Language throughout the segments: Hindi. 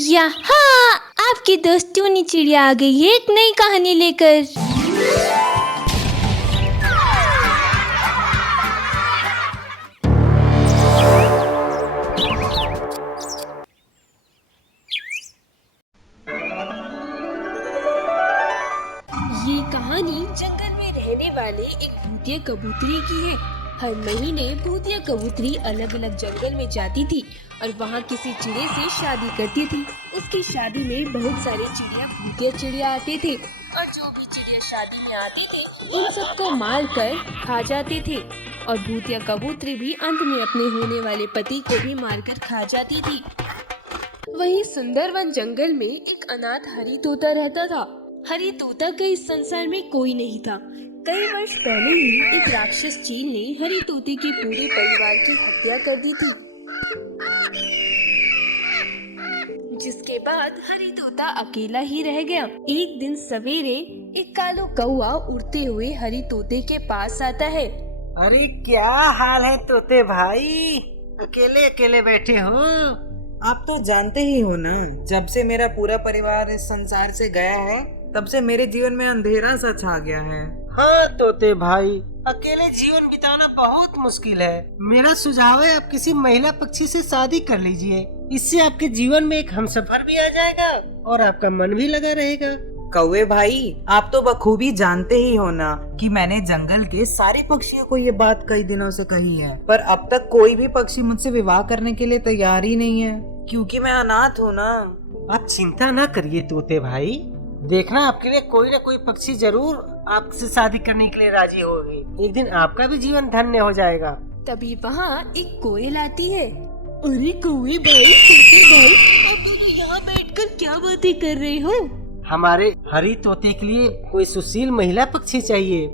यहाँ आपकी दोस्त टूनी चिड़िया आ गई है एक नई कहानी लेकर। ये कहानी जंगल में रहने वाले एक भूतिया कबूतरी की है। हर महीने भूतिया कबूतरी अलग अलग जंगल में जाती थी और वहाँ किसी चिड़िया से शादी करती थी। उसकी शादी में बहुत सारे चिड़िया भूतिया चिड़िया आते थे और जो भी चिड़िया शादी में आते थे उन सबको मार कर खा जाते थे। और भूतिया कबूतरी भी अंत में अपने होने वाले पति को भी मारकर खा जाती थी। वहीं सुंदरवन जंगल में एक अनाथ हरी तोता रहता था। हरी तोता का इस संसार में कोई नहीं था। कई वर्ष पहले ही एक राक्षस चील ने हरी तोते के पूरे परिवार की हत्या कर दी थी, जिसके बाद हरी तोता अकेला ही रह गया। एक दिन सवेरे एक कालो कौआ उड़ते हुए हरी तोते के पास आता है। अरे क्या हाल है तोते भाई, अकेले अकेले बैठे हो? आप तो जानते ही हो ना, जब से मेरा पूरा परिवार इस संसार से गया है तब से मेरे जीवन में अंधेरा सा छा गया है। हाँ तोते भाई, अकेले जीवन बिताना बहुत मुश्किल है। मेरा सुझाव है आप किसी महिला पक्षी से शादी कर लीजिए। इससे आपके जीवन में एक हमसफर भी आ जाएगा और आपका मन भी लगा रहेगा। कौवे भाई, आप तो बखूबी जानते ही हो ना कि मैंने जंगल के सारे पक्षियों को ये बात कई दिनों से कही है, पर अब तक कोई भी पक्षी मुझसे विवाह करने के लिए तैयार ही नहीं है, क्योंकि मैं अनाथ हूँ ना। आप चिंता ना करिए तोते भाई, देखना आपके लिए कोई ना कोई पक्षी जरूर आपसे शादी करने के लिए राजी होगी। एक दिन आपका भी जीवन धन्य हो जाएगा। तभी वहाँ एक कोयल आती है। अरे कौवे भाई, तोते भाई, आप दोनों यहाँ बैठकर क्या बातें कर रहे हो? हमारे हरी तोते के लिए कोई सुशील महिला पक्षी चाहिए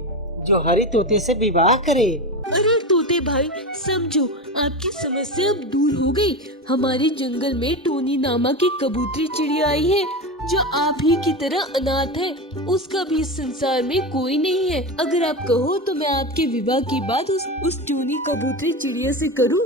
जो हरी तोते से विवाह करे। अरे तोते भाई, समझो आपकी समस्या अब दूर हो गई। हमारे जंगल में टोनी नामक एक कबूतरी चिड़िया आई है जो आप ही की तरह अनाथ है। उसका भी इस संसार में कोई नहीं है। अगर आप कहो तो मैं आपके विवाह की बात उस टोनी कबूतरी चिड़िया से करूं।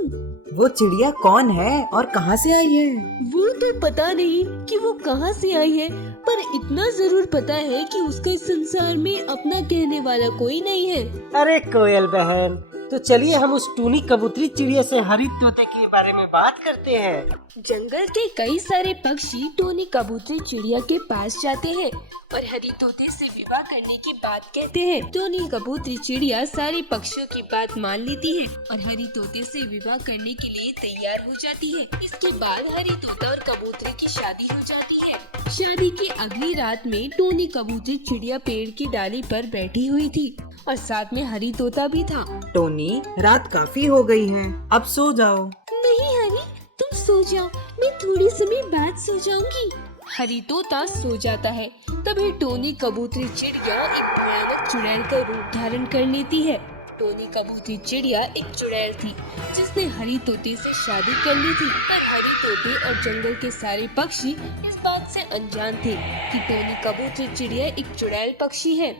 वो चिड़िया कौन है और कहाँ से आई है? वो तो पता नहीं कि वो कहाँ से आई है, पर इतना जरूर पता है कि उसका इस संसार में अपना कहने वाला कोई नहीं है। अरे कोयल बहन, तो चलिए हम उस टूनी कबूतरी चिड़िया से हरी तोते के बारे में बात करते हैं। जंगल के कई सारे पक्षी टोनी कबूतरी चिड़िया के पास जाते हैं और हरी तोते से विवाह करने की बात कहते हैं। टोनी कबूतरी चिड़िया सारे पक्षियों की बात मान लेती है और हरी तोते से विवाह करने के लिए तैयार हो जाती है। इसके बाद हरी तोता और कबूतरी की शादी हो जाती है। शादी की अगली रात में टोनी कबूतरी चिड़िया पेड़ की डाली पर बैठी हुई थी और साथ में हरी तोता भी था। टोनी, रात काफी हो गई है, अब सो जाओ। नहीं हरी, तुम सो जाओ, मैं थोड़ी समय बाद सो जाऊंगी। हरी तोता सो जाता है। तभी टोनी कबूतरी चिड़िया एक भयानक चुड़ैल का रूप धारण कर लेती है। टोनी कबूतरी चिड़िया एक चुड़ैल थी जिसने हरी तोते से शादी कर ली थी, पर हरी तोते और जंगल के सारे पक्षी इस बात से अनजान थे कि टोनी कबूतरी चिड़िया एक चुड़ैल पक्षी है।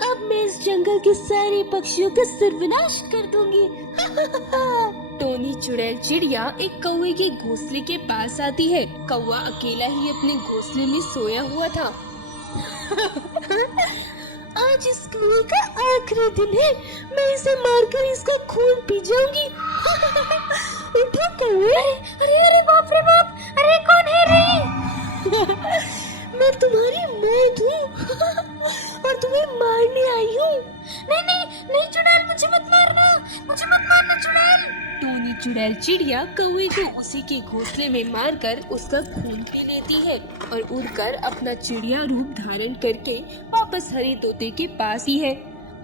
अब मैं इस जंगल के सारे पक्षियों का सर्वनाश कर दूंगी। टोनी चुड़ैल चिड़िया एक कौवे के घोंसले के पास आती है। कौवा अकेला ही अपने घोंसले में सोया हुआ था। आज इस कौवे का आखिरी दिन है, मैं इसे मारकर इसका खून पी जाऊंगी। उठो कौवे। अरे अरे बाप रे बाप, अरे कौन है रे? मैं तुम्हारी मौत हूँ और तुम्हें मारने आई हूँ। नहीं नहीं नहीं चुड़ैल, मुझे मत मारना चुड़ैल। टोनी चुड़ैल चिड़िया कौवे को उसी के घोंसले में मारकर उसका खून पी लेती है और उड़कर अपना चिड़िया रूप धारण करके वापस हरी तोते के पास ही है।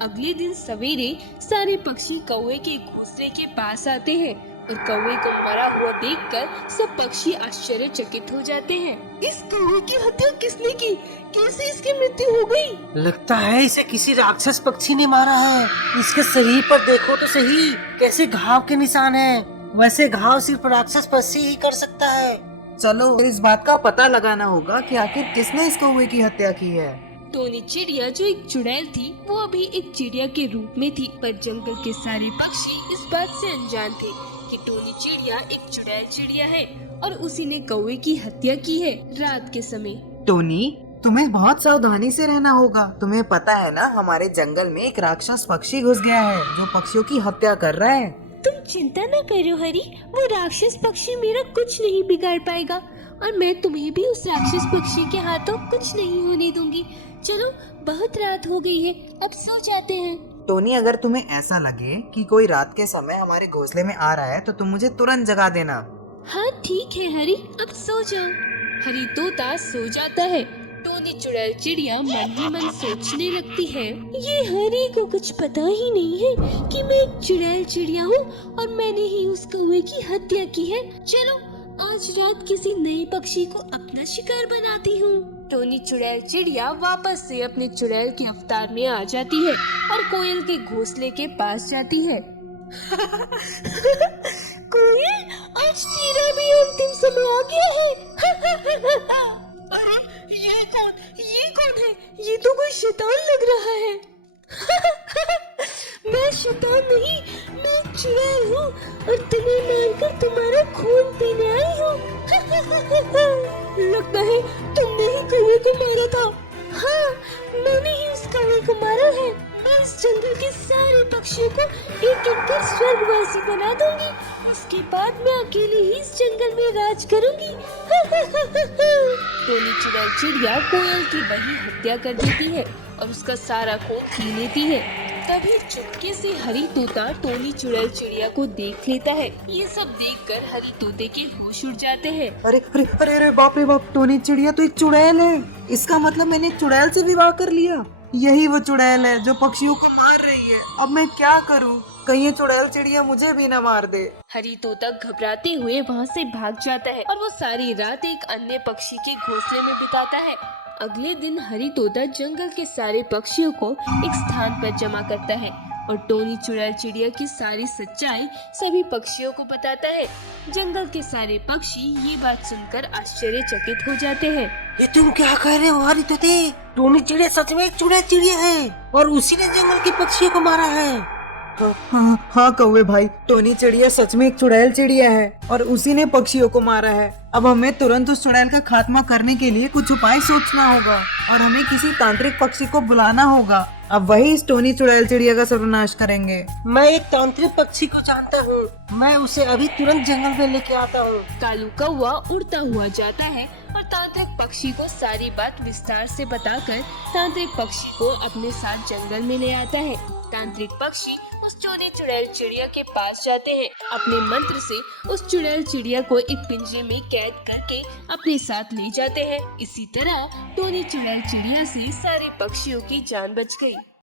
अगले दिन सवेरे सारे पक्षी कौवे के घोंसले के पास आते हैं और कौवे को मरा हुआ देखकर सब पक्षी आश्चर्यचकित हो जाते हैं। इस कौवे की हत्या किसने की? कैसे इसकी मृत्यु हो गई? लगता है इसे किसी राक्षस पक्षी ने मारा है। इसके शरीर पर देखो तो सही, कैसे घाव के निशान हैं। वैसे घाव सिर्फ राक्षस पक्षी ही कर सकता है। चलो इस बात का पता लगाना होगा कि आखिर किसने इस कौवे की हत्या की है। टोनी चिड़िया जो एक चुड़ैल थी वो अभी एक चिड़िया के रूप में थी, पर जंगल के सारे पक्षी इस बात से अनजान थे कि टोनी चिड़िया एक चुड़ैल चिड़िया है और उसी ने कौवे की हत्या की है रात के समय। टोनी, तुम्हें बहुत सावधानी से रहना होगा। तुम्हें पता है ना, हमारे जंगल में एक राक्षस पक्षी घुस गया है जो पक्षियों की हत्या कर रहा है। तुम चिंता न करो हरी, वो राक्षस पक्षी मेरा कुछ नहीं बिगाड़ पाएगा और मैं तुम्हें भी उस राक्षस पक्षी के हाथों कुछ नहीं होने दूंगी। चलो, बहुत रात हो गई है, अब सो जाते हैं। टोनी, अगर तुम्हें ऐसा लगे कि कोई रात के समय हमारे घोंसले में आ रहा है तो तुम मुझे तुरंत जगा देना। हाँ ठीक है हरी, अब सो जाओ। हरी तोता सो जाता है। टोनी चुड़ैल चिड़िया मन ही मन सोचने लगती है, ये हरी को कुछ पता ही नहीं है कि मैं एक चुड़ैल चिड़िया हूँ और मैंने ही उस कौवे की हत्या की है। चलो, आज रात किसी नए पक्षी को अपना शिकार बनाती हूँ। टोनी चुड़ैल चिड़िया वापस से अपने चुड़ैल के अवतार में आ जाती है और कोयल के घोंसले के पास जाती है। कोयल, आज तेरा भी अंतिम समय आ गया है। अरे ये कौन है? ये तो कोई शैतान लग रहा है। मैं शैतान नहीं, मैं एक चुड़ैल हूँ और तुम्हें मारकर तुम्हारा खून पीने आई हूँ। लगता है तुमने ही कौवे को मारा था। हाँ, मैंने ही उस कौवे को मारा है। मैं इस जंगल के सारे पक्षियों को एक एक कर स्वर्गवासी बना दूंगी। उसके बाद मैं अकेले ही इस जंगल में राज करूंगी। टोनी चुड़ैल चिड़िया कोयल की वही हत्या कर देती है और उसका सारा खून पी लेती है। तभी चुपके से हरी तोता टोनी चुड़ैल चिड़िया को देख लेता है। ये सब देखकर हरी तोते के होश उड़ जाते हैं। अरे अरे अरे अरे, बाप रे बाप, टोनी चिड़िया तो एक चुड़ैल है। इसका मतलब मैंने एक चुड़ैल से विवाह कर लिया। यही वो चुड़ैल है जो पक्षियों को मार रही है। अब मैं क्या करूं? कहीं ये चुड़ैल चिड़िया मुझे भी ना मार दे। हरी तोता घबराते हुए वहाँ से भाग जाता है और वो सारी रात एक अन्य पक्षी के घोंसले में बिताता है। अगले दिन हरी तोता जंगल के सारे पक्षियों को एक स्थान पर जमा करता है और टोनी चुड़ैल चिड़िया की सारी सच्चाई सभी पक्षियों को बताता है। जंगल के सारे पक्षी ये बात सुनकर आश्चर्यचकित हो जाते हैं। ये तुम क्या कह रहे हो हरी तोते? टोनी चिड़िया सच में एक चुड़ैल चिड़िया है और उसी ने जंगल के पक्षियों को मारा है। हाँ कौवे भाई, टोनी चिड़िया सच में एक चुड़ैल चिड़िया है और उसी ने पक्षियों को मारा है। अब हमें तुरंत उस चुड़ैल का खात्मा करने के लिए कुछ उपाय सोचना होगा और हमें किसी तांत्रिक पक्षी को बुलाना होगा। अब वही इस टोनी चुड़ैल चिड़िया का सर्वनाश करेंगे। मैं एक तांत्रिक पक्षी को जानता हूँ, मैं उसे अभी तुरंत जंगल में लेके आता हूँ। कालू कौवा उड़ता हुआ जाता है और तांत्रिक पक्षी को सारी बात विस्तार से बताकर तांत्रिक पक्षी को अपने साथ जंगल में ले आता है। तांत्रिक पक्षी उस टोनी चुड़ैल चिड़िया के पास जाते हैं। अपने मंत्र से उस चुड़ैल चिड़िया को एक पिंजरे में कैद करके अपने साथ ले जाते हैं। इसी तरह टोनी चुड़ैल चिड़िया से सारे पक्षियों की जान बच गई।